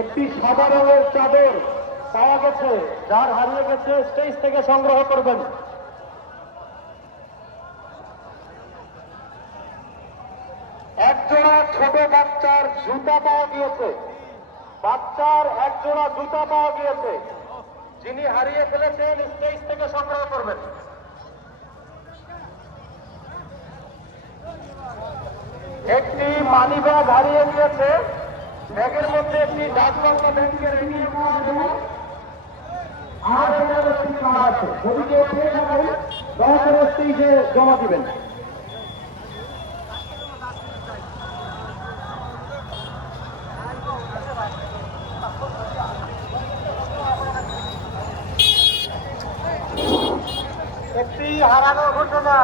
একটি সাদা রঙের চাদর পাওয়া গেছে, যার হারিয়ে গেছে স্টেজ থেকে সংগ্রহ করবেন। একজোড়া ছোট বাচ্চার জুতা পাওয়া গিয়েছে, বাচ্চার একজোড়া জুতা পাওয়া গিয়েছে। যিনি হারিয়ে ফেলেছেন স্টেজ থেকে সংগ্রহ করবেন। একটি মানি ব্যাগ হারিয়ে গিয়েছে, ব্যাগের মধ্যে একটি ডাকবাংলা ব্যাংকের এটিএম কার্ড এবং আরো একটি কার্ড আছে। যদি কেউ পেয়ে থাকেন দয়া করে স্টেজে জমা দিবেন। একটি হারানো ঘোষণা।